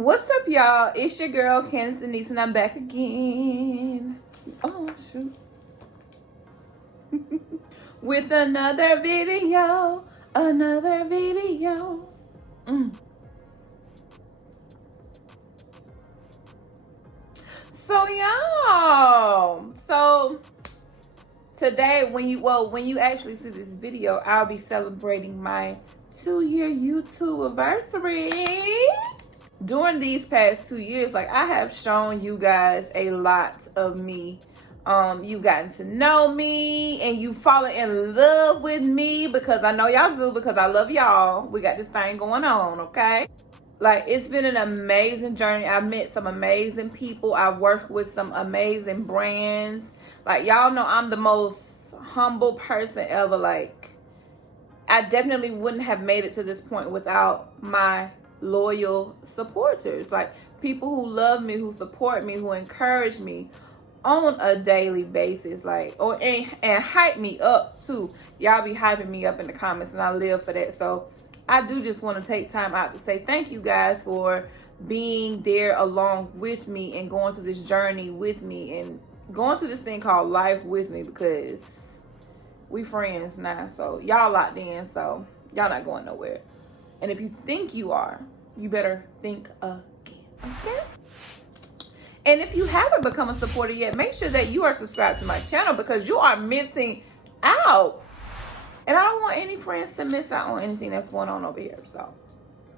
What's up, y'all? It's your girl Candace Denise, and I'm back again. Oh shoot! With another video, So y'all, today when you actually see this video, I'll be celebrating my 2-year YouTube anniversary. During these past 2 years, like, I have shown you guys a lot of me. You've gotten to know me and you fallen in love with me because I know y'all do, because I love y'all. We got this thing going on, okay? Like, it's been an amazing journey. I've met some amazing people. I've worked with some amazing brands. Like, y'all know I'm the most humble person ever. Like, I definitely wouldn't have made it to this point without my loyal supporters, like people who love me, who support me, who encourage me on a daily basis, like, and hype me up too. Y'all be hyping me up in the comments, and I live for that. So I do just want to take time out to say thank you guys for being there along with me and going through this journey with me and going through this thing called life with me, because we friends now. So y'all locked in, so y'all not going nowhere. And if you think you are, you better think again, okay? And if you haven't become a supporter yet, make sure that you are subscribed to my channel, because you are missing out. And I don't want any friends to miss out on anything that's going on over here. So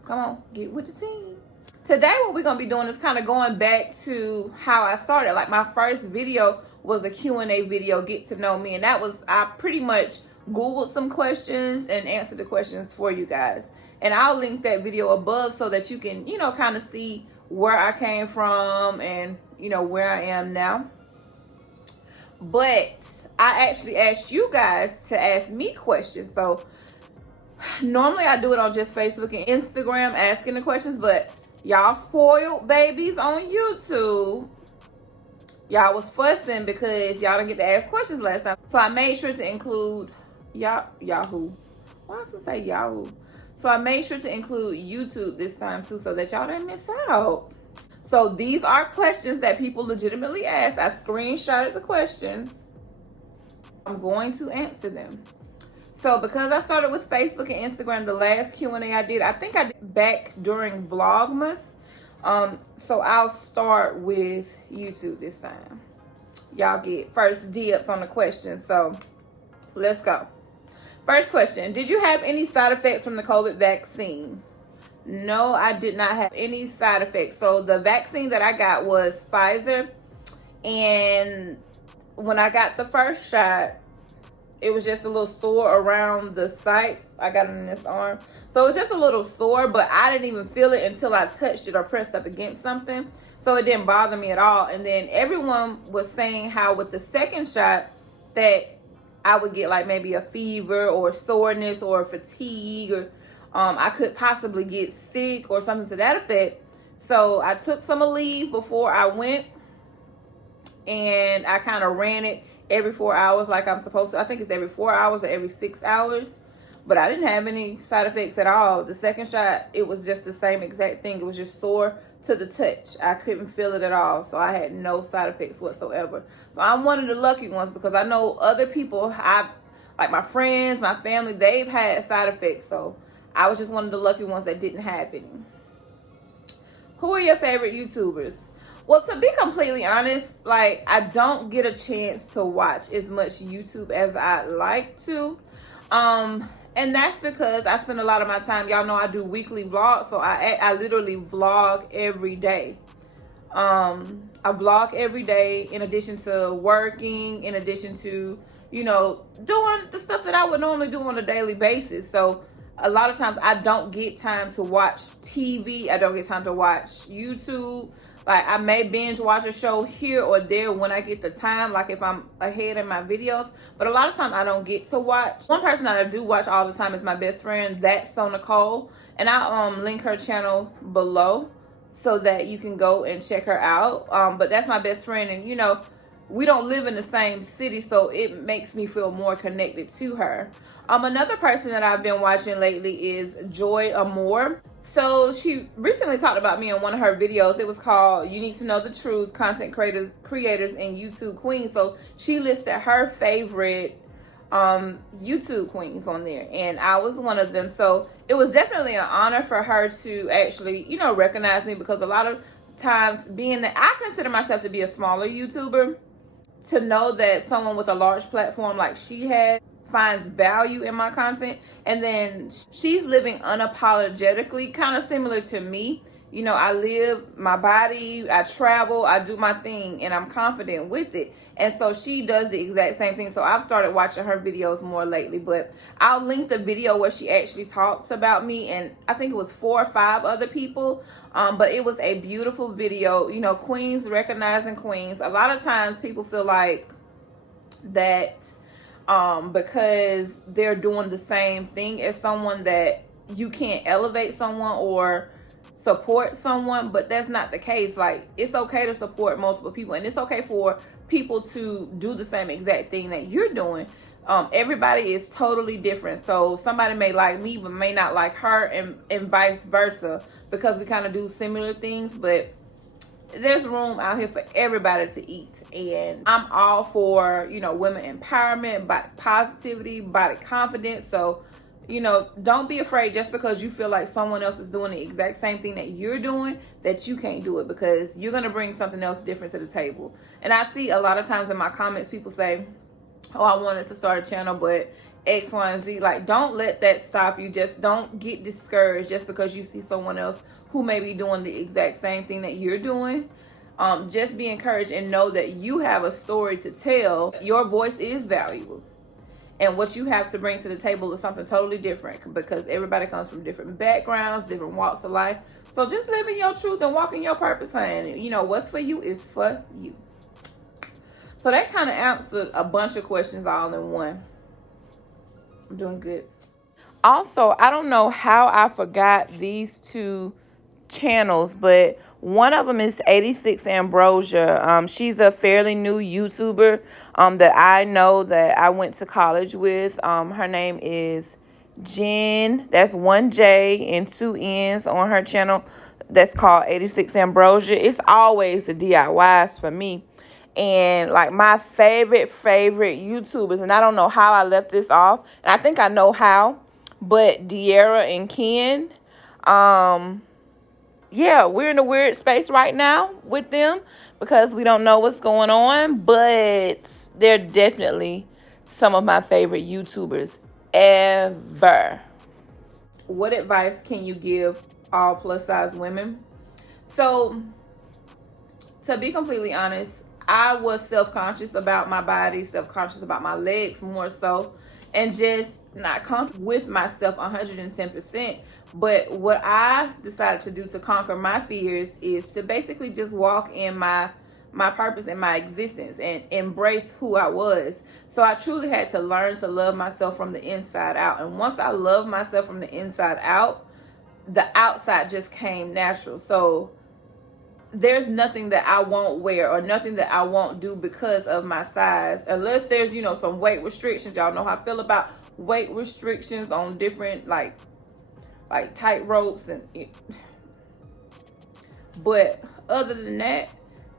come on, get with the team. Today, what we're going to be doing is kind of going back to how I started. Like, my first video was a Q&A video, get to know me. And that was, I pretty much Googled some questions and answered the questions for you guys. And I'll link that video above so that you can, kind of see where I came from and, where I am now. But I actually asked you guys to ask me questions. So normally I do it on just Facebook and Instagram asking the questions, but y'all spoiled babies on YouTube. Y'all was fussing because y'all didn't get to ask questions last time. So I made sure to include Yahoo. Why was I gonna say Yahoo? So I made sure to include YouTube this time too, so that y'all didn't miss out. So these are questions that people legitimately asked. I screenshotted the questions. I'm going to answer them. So because I started with Facebook and Instagram, the last Q&A I did, I think I did back during Vlogmas. So I'll start with YouTube this time. Y'all get first dibs on the questions. So let's go. First question, did you have any side effects from the COVID vaccine? No, I did not have any side effects. So the vaccine that I got was Pfizer. And when I got the first shot, it was just a little sore around the site. I got it in this arm. So it was just a little sore, but I didn't even feel it until I touched it or pressed up against something. So it didn't bother me at all. And then everyone was saying how with the second shot that I would get like maybe a fever or soreness or fatigue, or I could possibly get sick or something to that effect. So I took some leave before I went, and I kind of ran it every 4 hours like I'm supposed to. I think it's every 4 hours or every 6 hours. But I didn't have any side effects at all. The second shot, it was just the same exact thing. It was just sore to the touch. I couldn't feel it at all. So I had no side effects whatsoever. So I'm one of the lucky ones, because I know other people, like my friends, my family, they've had side effects. So I was just one of the lucky ones that didn't have any. Who are your favorite YouTubers? Well, to be completely honest, like, I don't get a chance to watch as much YouTube as I'd like to. And that's because I spend a lot of my time, y'all know I do weekly vlogs, so I literally vlog every day. I vlog every day in addition to working, in addition to, doing the stuff that I would normally do on a daily basis. So a lot of times I don't get time to watch TV. I don't get time to watch YouTube. Like, I may binge watch a show here or there when I get the time, like if I'm ahead in my videos. But a lot of times I don't get to watch. One person that I do watch all the time is my best friend, that's So Nicole. And I'll link her channel below so that you can go and check her out. But that's my best friend. And, we don't live in the same city, so it makes me feel more connected to her. Another person that I've been watching lately is Amour. So she recently talked about me in one of her videos. It was called You Need to Know the Truth, Content Creators and YouTube Queens. So she listed her favorite YouTube queens on there, and I was one of them. So it was definitely an honor for her to actually, you know, recognize me, because a lot of times, being that I consider myself to be a smaller YouTuber, to know that someone with a large platform like she has finds value in my content, and then she's living unapologetically, kind of similar to me. You know, I live my body, I travel, I do my thing, and I'm confident with it. And so she does the exact same thing. So I've started watching her videos more lately, but I'll link the video where she actually talks about me, and I think it was 4 or 5 other people. But it was a beautiful video. You know, queens recognizing queens. A lot of times people feel like that because they're doing the same thing as someone, that you can't elevate someone or support someone, but that's not the case. Like, it's okay to support multiple people, and it's okay for people to do the same exact thing that you're doing. Everybody is totally different, so somebody may like me but may not like her, and vice versa, because we kind of do similar things. But there's room out here for everybody to eat, and I'm all for, you know, women empowerment, body positivity, body confidence. So, you know, don't be afraid just because you feel like someone else is doing the exact same thing that you're doing, that you can't do it, because you're going to bring something else different to the table. And I see a lot of times in my comments, people say, oh, I wanted to start a channel, but X, Y, and Z. Like, don't let that stop you. Just don't get discouraged just because you see someone else who may be doing the exact same thing that you're doing. Just be encouraged and know that you have a story to tell. Your voice is valuable, and what you have to bring to the table is something totally different, because everybody comes from different backgrounds, different walks of life. So just live in your truth and walk in your purpose, and you know what's for you is for you. So that kind of answered a bunch of questions all in one. I'm doing good. Also, I don't know how I forgot these 2 channels, but one of them is 86 Ambrosia. She's a fairly new YouTuber that I know, that I went to college with. Her name is Jen. That's 1 J and 2 N's on her channel. That's called 86 Ambrosia. It's always the DIYs for me. And like my favorite YouTubers, and I don't know how I left this off, and I think I know how, but De'Ara and Ken, yeah, we're in a weird space right now with them because we don't know what's going on, but they're definitely some of my favorite YouTubers ever. What advice can you give all plus size women? So, to be completely honest, I was self-conscious about my body, self-conscious about my legs more so, and just not comfortable with myself 110%. But what I decided to do to conquer my fears is to basically just walk in my purpose and my existence and embrace who I was. So I truly had to learn to love myself from the inside out. And once I loved myself from the inside out, the outside just came natural. So there's nothing that I won't wear or nothing that I won't do because of my size, unless there's, you know, some weight restrictions. Y'all know how I feel about weight restrictions on different like tight ropes and but other than that,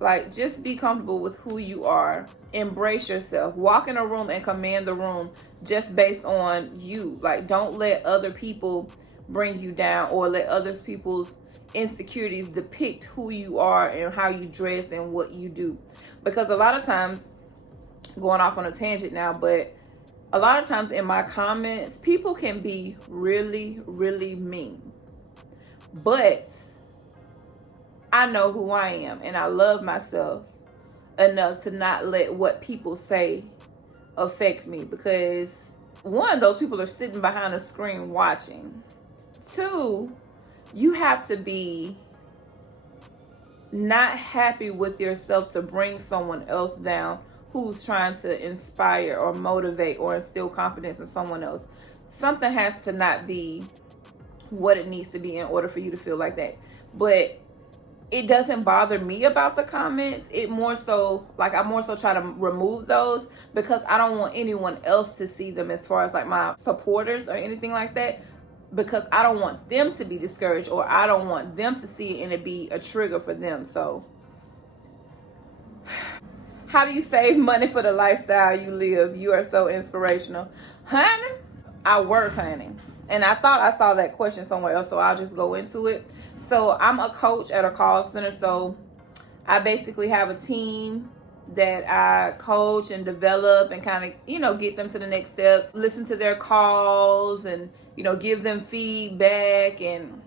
like, just be comfortable with who you are. Embrace yourself. Walk in a room and command the room just based on you. Like, don't let other people bring you down or let other people's insecurities depict who you are and how you dress and what you do. Because a lot of times, going off on a tangent now, but a lot of times in my comments, people can be really, really mean. But I know who I am, and I love myself enough to not let what people say affect me, because 1, those people are sitting behind a screen watching. 2, you have to be not happy with yourself to bring someone else down who's trying to inspire or motivate or instill confidence in someone else. Something has to not be what it needs to be in order for you to feel like that. But it doesn't bother me about the comments. It more so, like, I more so try to remove those because I don't want anyone else to see them, as far as like my supporters or anything like that, because I don't want them to be discouraged, or I don't want them to see it and it be a trigger for them. So how do you save money for the lifestyle you live? You are so inspirational. Honey, I work, honey. And I thought I saw that question somewhere else, so I'll just go into it. So I'm a coach at a call center. So I basically have a team that I coach and develop and kind of, you know, get them to the next steps, listen to their calls and, you know, give them feedback and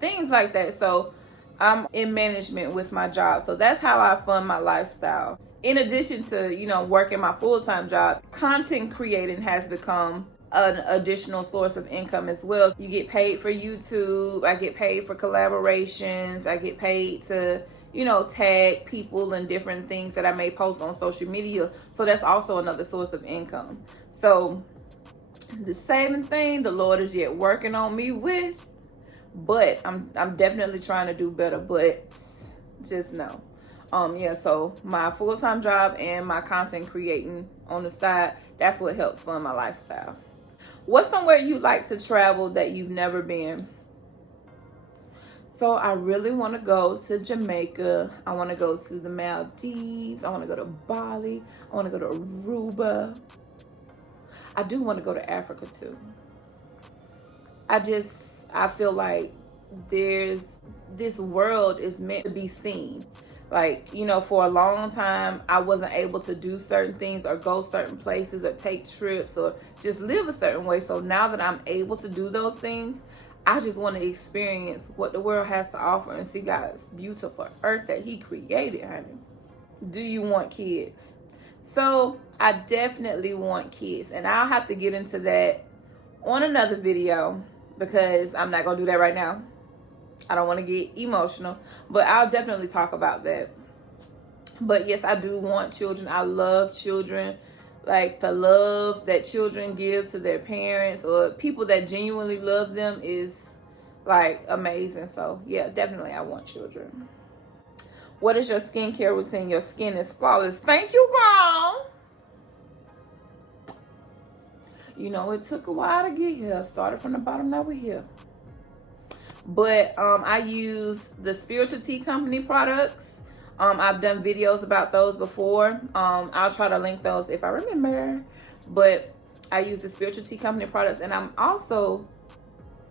things like that. So I'm in management with my job. So that's how I fund my lifestyle. In addition to, you know, working my full-time job, content creating has become an additional source of income as well. You get paid for YouTube. I get paid for collaborations. I get paid to, you know, tag people and different things that I may post on social media. So that's also another source of income. So the saving thing, the Lord is yet working on me with, but I'm definitely trying to do better. But just know, yeah. So my full-time job and my content creating on the side, that's what helps fund my lifestyle. What's somewhere you like to travel that you've never been? So I really want to go to Jamaica. I want to go to the Maldives. I want to go to Bali. I want to go to Aruba. I do want to go to Africa too. I feel like this world is meant to be seen. Like, you know, for a long time, I wasn't able to do certain things or go certain places or take trips or just live a certain way. So now that I'm able to do those things, I just want to experience what the world has to offer and see God's beautiful earth that He created, honey. Do you want kids? So I definitely want kids, and I'll have to get into that on another video because I'm not going to do that right now. I don't want to get emotional, but I'll definitely talk about that. But yes, I do want children. I love children. Like, the love that children give to their parents or people that genuinely love them is like amazing. So yeah, definitely I want children. What is your skincare routine? Your skin is flawless. Thank you, girl. You know, it took a while to get here. Started from the bottom, now we're here. But I use the Spiritual Tea Company products. I've done videos about those before. I'll try to link those if I remember. But I use the Spiritual Tea Company products, and I'm also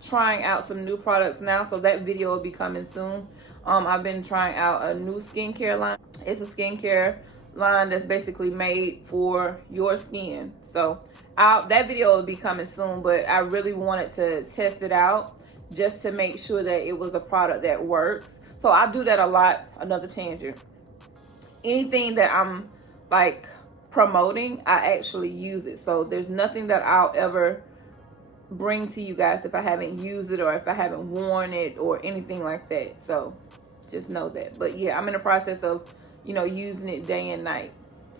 trying out some new products now. So that video will be coming soon. I've been trying out a new skincare line. It's a skincare line that's basically made for your skin. So that video will be coming soon, but I really wanted to test it out just to make sure that it was a product that works. So I do that a lot. Another tangent. Anything that I'm like promoting, I actually use it. So there's nothing that I'll ever bring to you guys if I haven't used it or if I haven't worn it or anything like that. So just know that. But yeah, I'm in the process of, you know, using it day and night.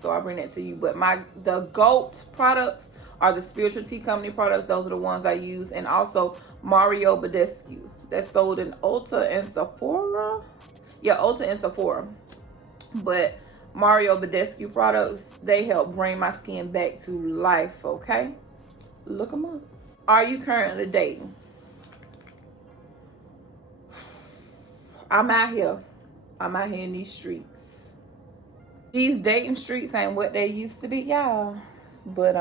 So I'll bring that to you. But the GOAT products are the Spiritual Tea Company products. Those are the ones I use. And also Mario Badescu. That's sold in Ulta and Sephora. Yeah, Ulta and Sephora. But Mario Badescu products, they help bring my skin back to life, okay? Look them up. Are you currently dating? I'm out here. I'm out here in these streets. These dating streets ain't what they used to be, y'all. But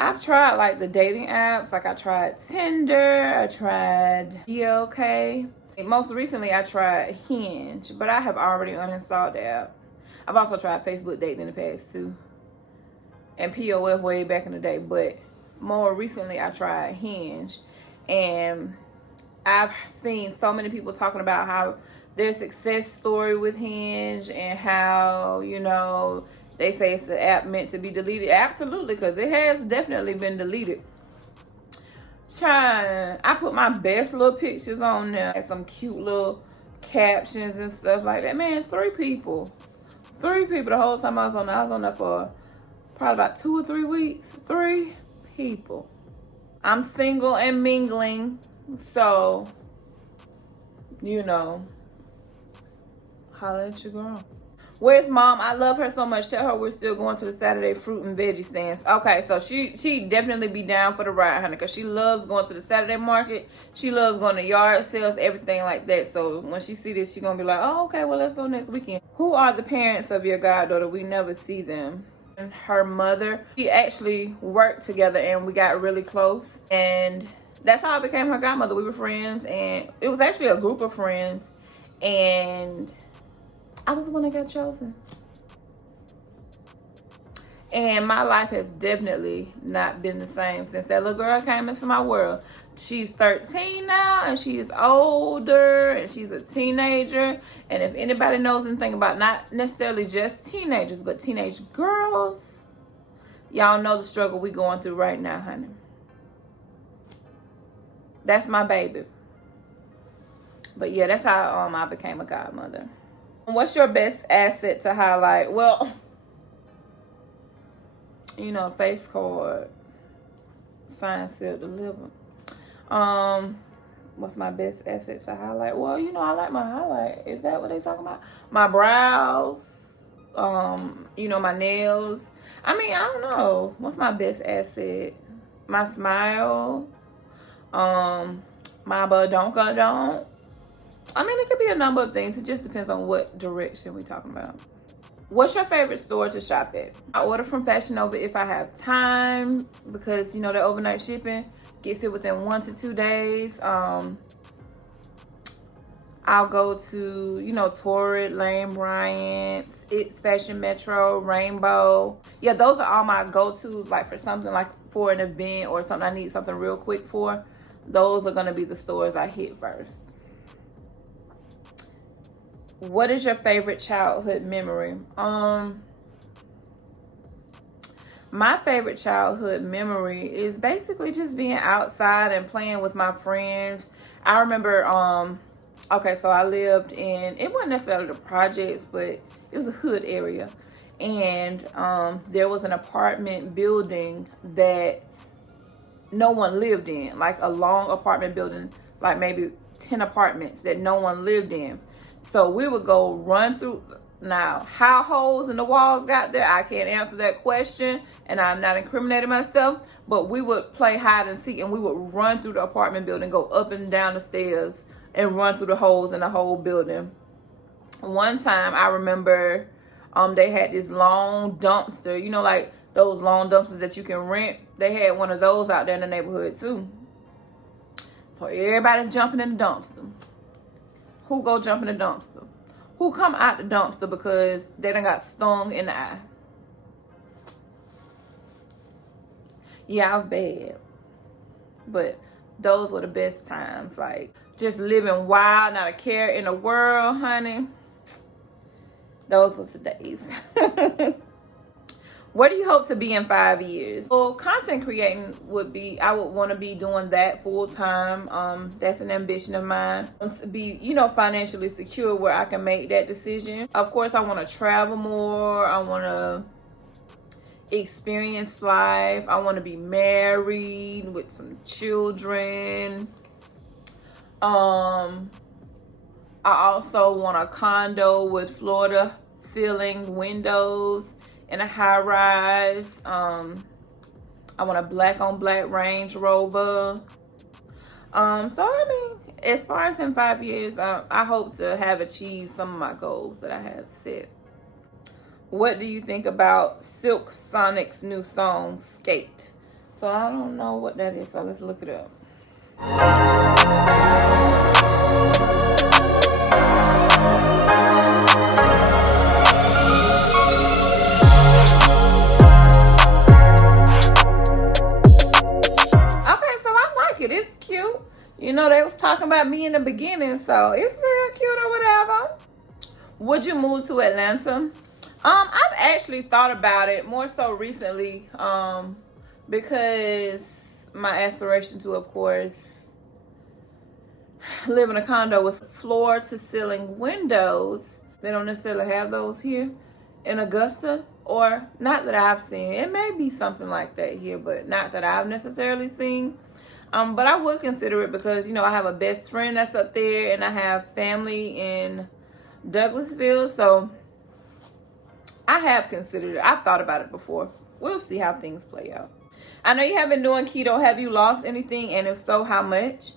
I've tried like the dating apps. Like I tried Tinder, I tried OK. Most recently I tried Hinge, but I have already uninstalled the app. I've also tried Facebook dating in the past too. And POF way back in the day. But more recently I tried Hinge. And I've seen so many people talking about how their success story with Hinge and how, you know, they say it's the app meant to be deleted. Absolutely, because it has definitely been deleted. I put my best little pictures on there and some cute little captions and stuff like that. Man, 3 people. 3 people the whole time I was on there. I was on there for probably about 2 or 3 weeks. 3 people. I'm single and mingling. So, you know, Holla at your girl. Where's mom? I love her so much. Tell her we're still going to the Saturday fruit and veggie stands. Okay, so she definitely be down for the ride, honey, because she loves going to the Saturday market. She loves going to yard sales, everything like that. So when she see this, she gonna be like, oh, okay, well, let's go next weekend. Who are the parents of your goddaughter? We never see them. And her mother, we actually worked together and we got really close. And that's how I became her godmother. We were friends, and it was actually a group of friends. And I was the one that got chosen. And my life has definitely not been the same since that little girl came into my world. She's 13 now, and she's older, and she's a teenager. And if anybody knows anything about not necessarily just teenagers, but teenage girls, y'all know the struggle we going through right now, honey. That's my baby. But yeah, that's how I became a godmother. What's your best asset to highlight? Well, you know, face card, signed, sealed, delivered. What's my best asset to highlight? Well, you know, I like my highlight. Is that what they talking about? My brows, you know, my nails. I mean, I don't know. What's my best asset? My smile, my badonkadonk. I mean, it could be a number of things. It just depends on what direction we're talking about. What's your favorite store to shop at? I order from Fashion Nova if I have time, because, you know, the overnight shipping gets here within 1 to 2 days. I'll go to, you know, Torrid, Lane Bryant, It's Fashion Metro, Rainbow. Yeah, those are all my go-tos, like for something like for an event or something I need something real quick for. Those are going to be the stores I hit first. What is your favorite childhood memory? My favorite childhood memory is basically just being outside and playing with my friends. I remember, okay, so I lived in, it wasn't necessarily the projects, but it was a hood area. And there was an apartment building that no one lived in, like a long apartment building, like maybe 10 apartments that no one lived in. So we would go run through. Now, how holes in the walls got there, I can't answer that question, and I'm not incriminating myself, but we would play hide and seek, and we would run through the apartment building, go up and down the stairs, and run through the holes in the whole building. One time, I remember they had this long dumpster, you know, like those long dumpsters that you can rent. They had one of those out there in the neighborhood, too. So everybody's jumping in the dumpster. Who go jump in the dumpster? Who come out the dumpster because they done got stung in the eye? Yeah, I was bad. But those were the best times. Like, just living wild, not a care in the world, honey. Those was the days. Where do you hope to be in 5 years? Well, content creating would be, I would want to be doing that full time. That's an ambition of mine. To be, you know, financially secure where I can make that decision. Of course, I want to travel more. I want to experience life. I want to be married with some children. I also want a condo with Florida ceiling windows in a high rise. I want a black on black Range Rover. So I mean, as far as in 5 years, I hope to have achieved some of my goals that I have set. What do you think about Silk Sonic's new song, Skate? So I don't know what that is, so let's look it up. It's cute. You know, they was talking about me in the beginning, so it's real cute or whatever. Would you move to Atlanta? I've actually thought about it more so recently, because my aspiration to, of course, live in a condo with floor to ceiling windows. They don't necessarily have those here in Augusta, or not that I've seen. It may be something like that here, but not that I've necessarily seen. But I would consider it because, you know, I have a best friend that's up there, and I have family in Douglasville. So I have considered it. I've thought about it before. We'll see how things play out. I know you have been doing keto. Have you lost anything? And if so, how much?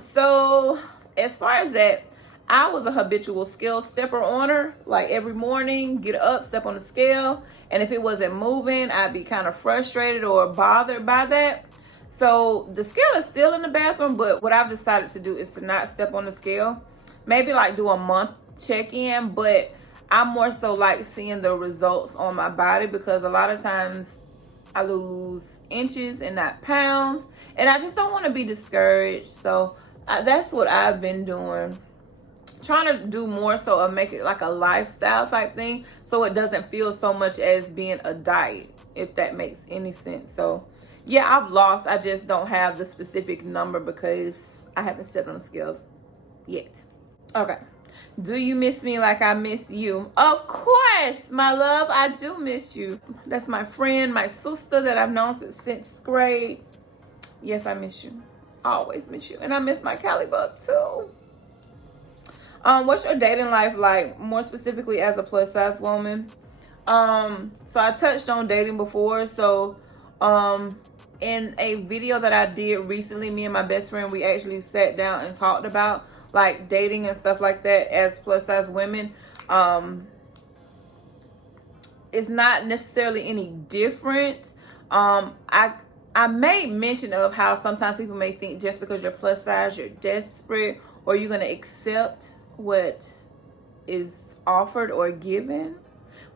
So as far as that, I was a habitual scale stepper on her. Like every morning, get up, step on the scale. And if it wasn't moving, I'd be kind of frustrated or bothered by that. So the scale is still in the bathroom, but what I've decided to do is to not step on the scale. Maybe like do a month check-in, but I'm more so like seeing the results on my body, because a lot of times I lose inches and not pounds, and I just don't want to be discouraged. So that's what I've been doing, trying to do more so of make it like a lifestyle type thing, so it doesn't feel so much as being a diet, if that makes any sense. So yeah, I've lost. I just don't have the specific number because I haven't stepped on the scales yet. Okay. Do you miss me like I miss you? Of course, my love, I do miss you. That's my friend, my sister that I've known since 6th grade. Yes, I miss you. I always miss you. And I miss my Cali Bug too. What's your dating life like, more specifically as a plus size woman? So I touched on dating before. So in a video that I did recently, me and my best friend, we actually sat down and talked about like dating and stuff like that as plus size women. It's not necessarily any different. I made mention of how sometimes people may think just because you're plus size, you're desperate, or you're going to accept what is offered or given.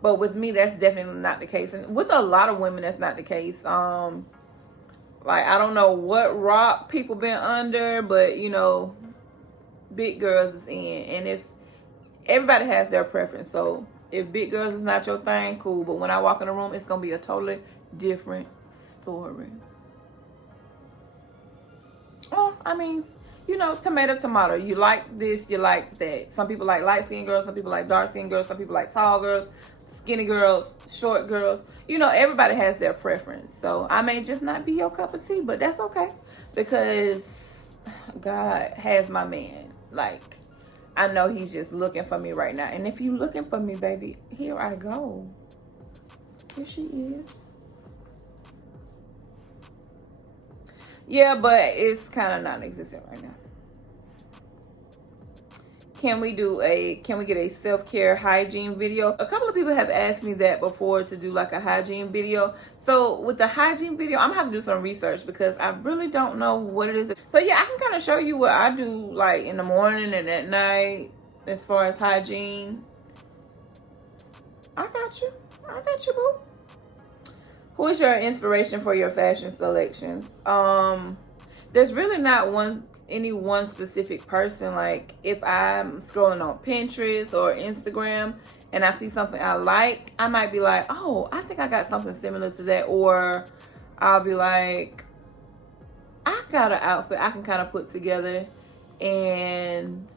But with me, that's definitely not the case. And with a lot of women, that's not the case. Like, I don't know what rock people been under, but you know, big girls is in. And if everybody has their preference, so if big girls is not your thing, cool. But when I walk in the room, it's gonna be a totally different story. Oh, I mean, you know, tomato. You like this, you like that. Some people like light-skinned girls, some people like dark-skinned girls, some people like tall girls, skinny girls, short girls. You know, everybody has their preference. So I may just not be your cup of tea, but that's okay, because God has my man. Like, I know he's just looking for me right now. And if you looking for me, baby, here I go. Here she is. Yeah, but it's kind of non-existent right now. Can we get a self-care hygiene video? A couple of people have asked me that before, to do like a hygiene video. So with the hygiene video, I'm gonna have to do some research because I really don't know what it is. So yeah, I can kind of show you what I do like in the morning and at night as far as hygiene. I got you, boo. Who is your inspiration for your fashion selections? There's really not any one specific person. Like, if I'm scrolling on Pinterest or Instagram and I see something I like, I might be like, oh, I think I got something similar to that. Or I'll be like, I got an outfit I can kind of put together and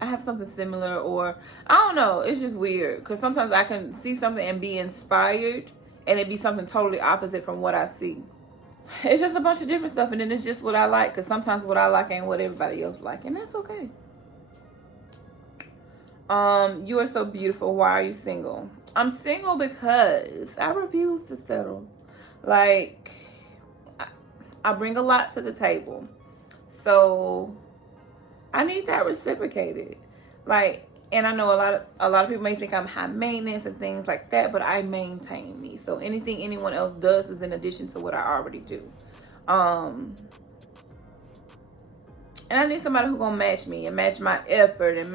I have something similar. Or I don't know, it's just weird because sometimes I can see something and be inspired and it be something totally opposite from what I see. It's just a bunch of different stuff, and then it's just what I like, because sometimes what I like ain't what everybody else like, and that's okay. You are so beautiful. Why are you single? I'm single because I refuse to settle. Like, I bring a lot to the table, so I need that reciprocated. Like, and I know a lot of people may think I'm high maintenance and things like that, but I maintain me. So anything anyone else does is in addition to what I already do. And I need somebody who's gonna match me and match my effort and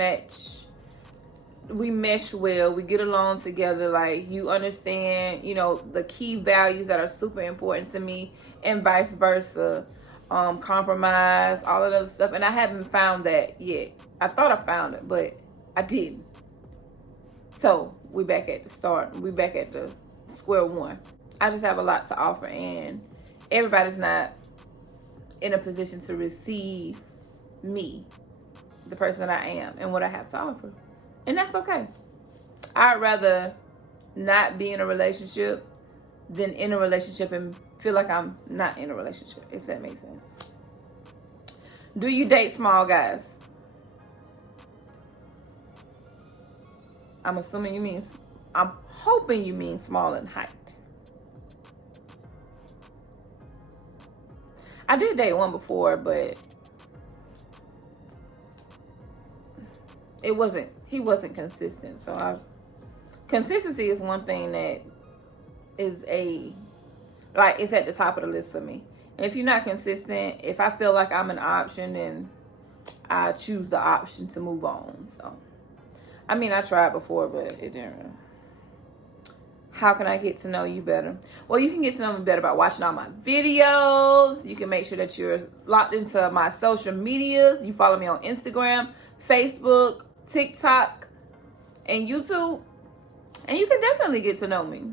we mesh well, we get along together. Like, you understand, you know, the key values that are super important to me, and vice versa. Compromise, all of that stuff. And I haven't found that yet. I thought I found it, but I didn't. So we back at the start. We back at the square one. I just have a lot to offer, and everybody's not in a position to receive me, the person that I am, and what I have to offer. And that's okay. I'd rather not be in a relationship than in a relationship and feel like I'm not in a relationship, if that makes sense. Do you date small guys? I'm assuming you mean, I'm hoping you mean small in height. I did date one before, but he wasn't consistent. So consistency is one thing that is it's at the top of the list for me. And if you're not consistent, if I feel like I'm an option, then I choose the option to move on. So, I mean, I tried before, but it didn't. How can I get to know you better? Well, you can get to know me better by watching all my videos. You can make sure that you're locked into my social medias. You follow me on Instagram, Facebook, TikTok, and YouTube. And you can definitely get to know me.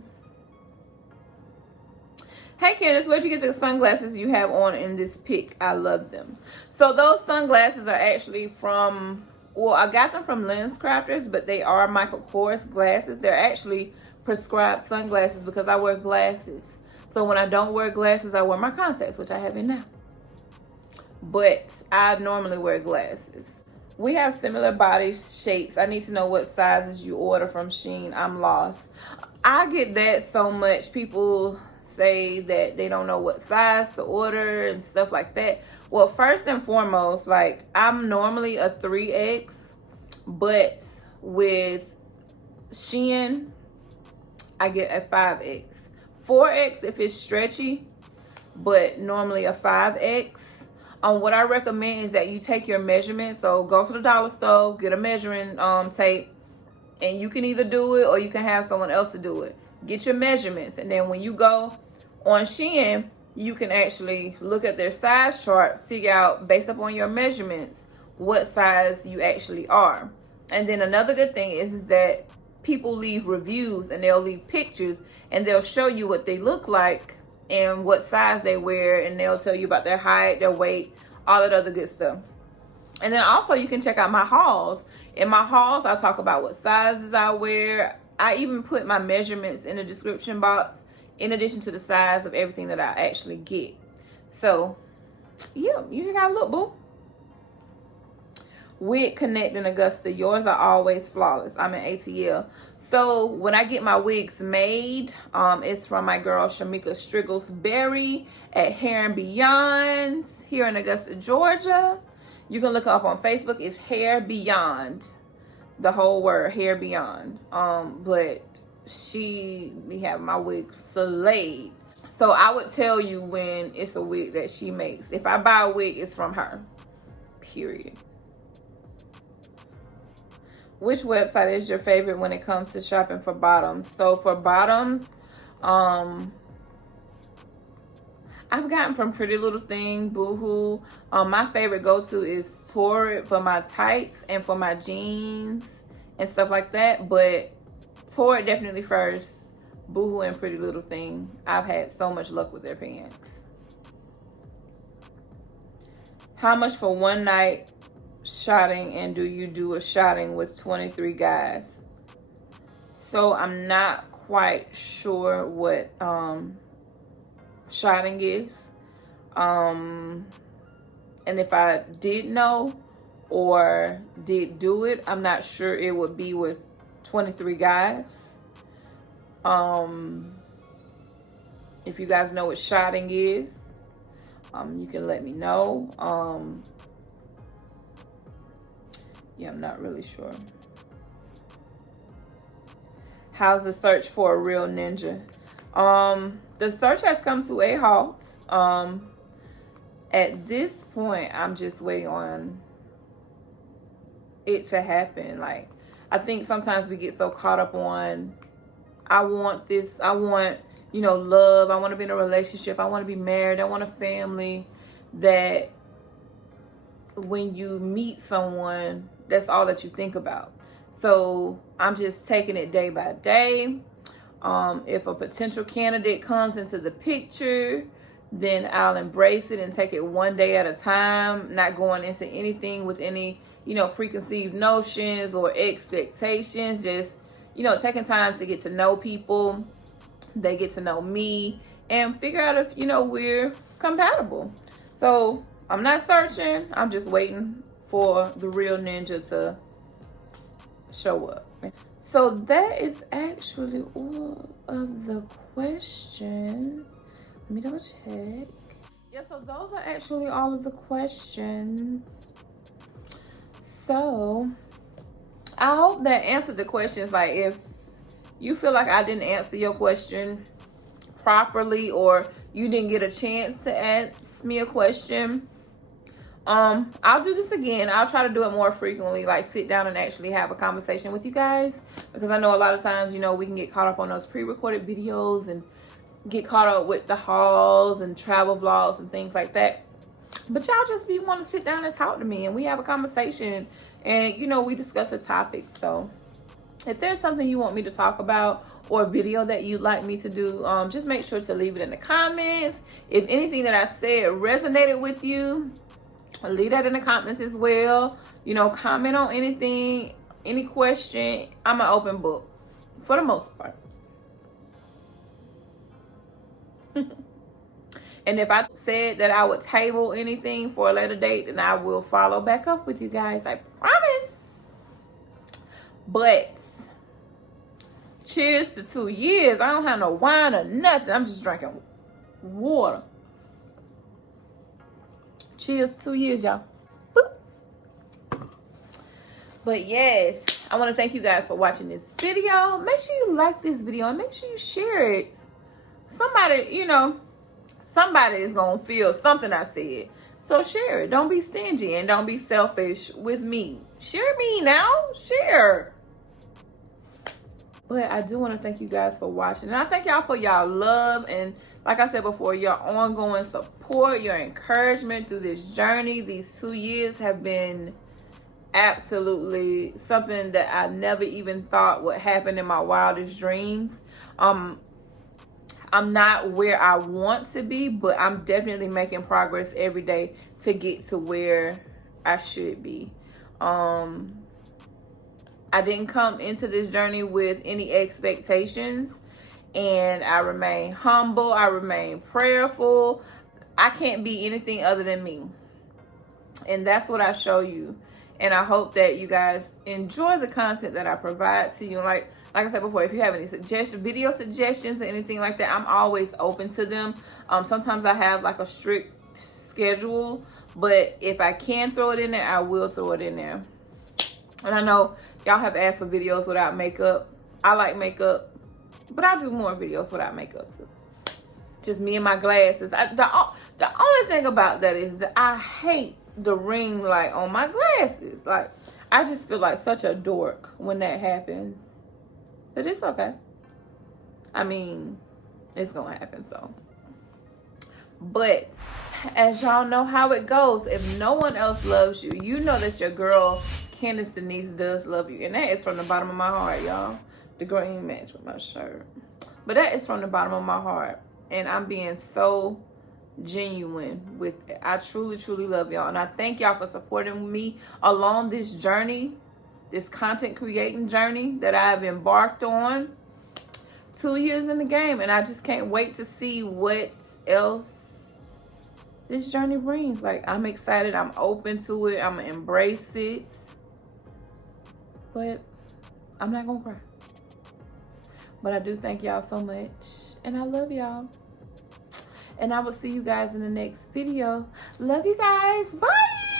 Hey Candace, where'd you get the sunglasses you have on in this pic? I love them. So those sunglasses are actually from, well, I got them from Lens Crafters, but they are Michael Kors glasses. They're actually prescribed sunglasses because I wear glasses. So when I don't wear glasses, I wear my contacts, which I have in now. But I normally wear glasses. We have similar body shapes. I need to know what sizes you order from Shein. I'm lost. I get that so much. People say that they don't know what size to order and stuff like that. Well, first and foremost, like, I'm normally a 3X, but with Shein, I get a 5X. 4X if it's stretchy, but normally a 5X. What I recommend is that you take your measurements. So go to the dollar store, get a measuring tape, and you can either do it or you can have someone else to do it. Get your measurements, and then when you go on Shein, you can actually look at their size chart, figure out based upon your measurements what size you actually are. And then another good thing is that people leave reviews and they'll leave pictures and they'll show you what they look like and what size they wear, and they'll tell you about their height, their weight, all that other good stuff. And then also you can check out my hauls. In my hauls, I talk about what sizes I wear. I even put my measurements in the description box in addition to the size of everything that I actually get. So, yeah, you just gotta look, boo. Wig Connect in Augusta. Yours are always flawless. I'm in ATL. So, when I get my wigs made, it's from my girl, Shamika Strigglesberry at Hair and Beyond here in Augusta, Georgia. You can look her up on Facebook. It's Hair Beyond. The whole word, Hair Beyond. But she be having my wig slayed. So I would tell you when it's a wig that she makes. If I buy a wig, it's from her. Period. Which website is your favorite when it comes to shopping for bottoms? So for bottoms, I've gotten from Pretty Little Thing, Boohoo. My favorite go-to is Torrid for my tights and for my jeans and stuff like that. But Torrid definitely first. Boohoo and Pretty Little Thing. I've had so much luck with their pants. How much for one night shotting, and do you do a shotting with 23 guys? So I'm not quite sure what shotting is. And if I did know or did do it, I'm not sure it would be with 23 guys. If you guys know what shotting is, you can let me know. Yeah, I'm not really sure. How's the search for a real ninja? The search has come to a halt. At this point, I'm just waiting on it to happen. Like, I think sometimes we get so caught up on, I want this, I want, love, I want to be in a relationship, I want to be married, I want a family, that when you meet someone, that's all that you think about. So I'm just taking it day by day. If a potential candidate comes into the picture, then I'll embrace it and take it one day at a time, not going into anything with any, preconceived notions or expectations. Just, taking time to get to know people. They get to know me and figure out if, we're compatible. So I'm not searching. I'm just waiting for the real ninja to show up. So that is actually all of the questions. Let me double check. Yeah, so those are actually all of the questions. So I hope that answered the questions. Like, if you feel like I didn't answer your question properly, or you didn't get a chance to ask me a question, I'll do this again. I'll try to do it more frequently, like sit down and actually have a conversation with you guys, because I know a lot of times, you know, we can get caught up on those pre-recorded videos and get caught up with the hauls and travel vlogs and things like that. But y'all just want to sit down and talk to me, and we have a conversation, and, you know, we discuss a topic. So if there's something you want me to talk about, or a video that you'd like me to do, just make sure to leave it in the comments. If anything that I said resonated with you, leave that in the comments as well. You know, comment on anything, any question. I'm an open book for the most part. And if I said that I would table anything for a later date, then I will follow back up with you guys, I promise. But cheers to 2 years. I don't have no wine or nothing. I'm just drinking water. Cheers, 2 years, y'all. But yes, I want to thank you guys for watching this video. Make sure you like this video and make sure you share it. Somebody, you know, somebody is going to feel something I said. So share it. Don't be stingy and don't be selfish with me. Share me now. Share. But I do want to thank you guys for watching. And I thank y'all for y'all love. And like I said before, your ongoing support, your encouragement through this journey. These 2 years have been absolutely something that I never even thought would happen in my wildest dreams. I'm not where I want to be, but I'm definitely making progress every day to get to where I should be. I didn't come into this journey with any expectations, and I remain humble. I remain prayerful. I can't be anything other than me, and that's what I show you. And I hope that you guys enjoy the content that I provide to you. Like I said before, if you have any video suggestions or anything like that, I'm always open to them. Sometimes I have like a strict schedule, but if I can throw it in there, I will throw it in there. And I know y'all have asked for videos without makeup. I like makeup, but I do more videos without makeup too. Just me and my glasses. The only thing about that is that I hate the ring light on my glasses. Like, I just feel like such a dork when that happens. But it's okay. I mean, it's gonna happen, so. But as y'all know how it goes, if no one else loves you, you know that your girl Candace Denise does love you. And that is from the bottom of my heart, y'all. The green match with my shirt. But that is from the bottom of my heart. And I'm being so genuine with it. I truly, truly love y'all. And I thank y'all for supporting me along this journey, this content creating journey that I have embarked on. 2 years in the game. And I just can't wait to see what else this journey brings. Like, I'm excited. I'm open to it. I'm going to embrace it. But I'm not going to cry. But I do thank y'all so much. And I love y'all. And I will see you guys in the next video. Love you guys. Bye.